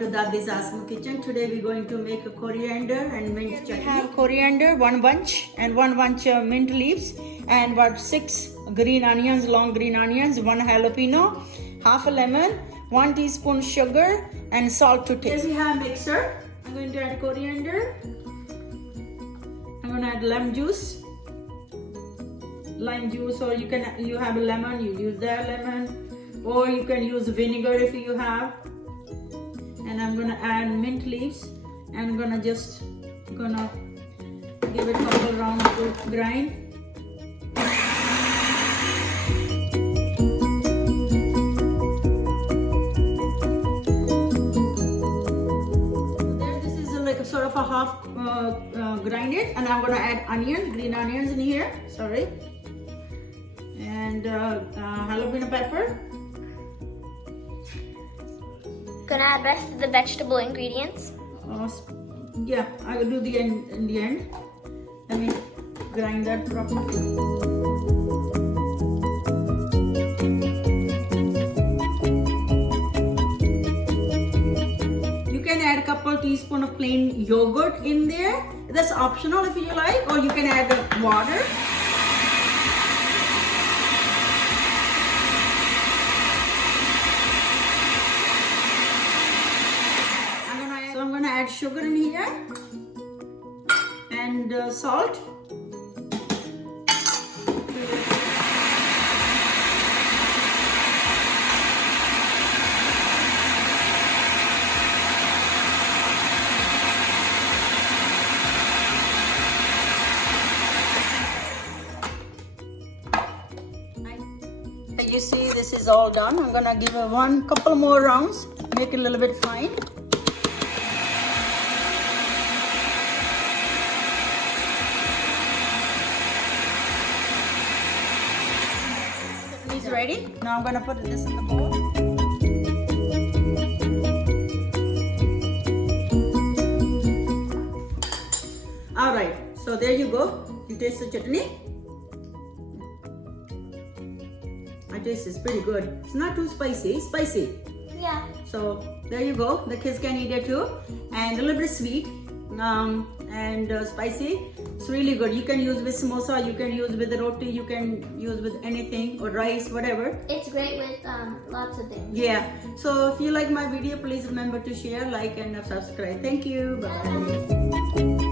to Dadi's Asma Kitchen. Today we're going to make a coriander and mint chutney. We have coriander, 1 bunch, and 1 bunch of mint leaves, and about 6 green onions, long green onions, 1 jalapeno, half a lemon, 1 teaspoon sugar, and salt to taste. Here we have mixer. I'm going to add coriander. I'm going to add lime juice, or you have a lemon, you use that lemon, or you can use vinegar if you have. And I'm gonna add mint leaves, and I'm gonna give it a couple rounds to grind. This is like a sort of a half grinded, and I'm gonna add onions, green onions in here. Sorry, and jalapeno pepper. Gonna add rest of the vegetable ingredients. Yeah, I will do the end in the end. Let me grind that properly. You can add a couple teaspoons of plain yogurt in there. That's optional if you like, or you can add the water. I'm going to add sugar in here and salt. You see, this is all done. I'm going to give it couple more rounds, make it a little bit fine. Ready? Now I'm gonna put this in the bowl. All right, so there you go. You taste the chutney. I taste it's pretty good. It's not too spicy. It's spicy. Yeah. So there you go. The kids can eat it too, and a little bit sweet and spicy. It's really good. You can use with samosa, you can use with the roti, you can use with anything, or rice, whatever. It's great with lots of things. Yeah. So if you like my video, please remember to share, like, and subscribe. Thank you. Bye.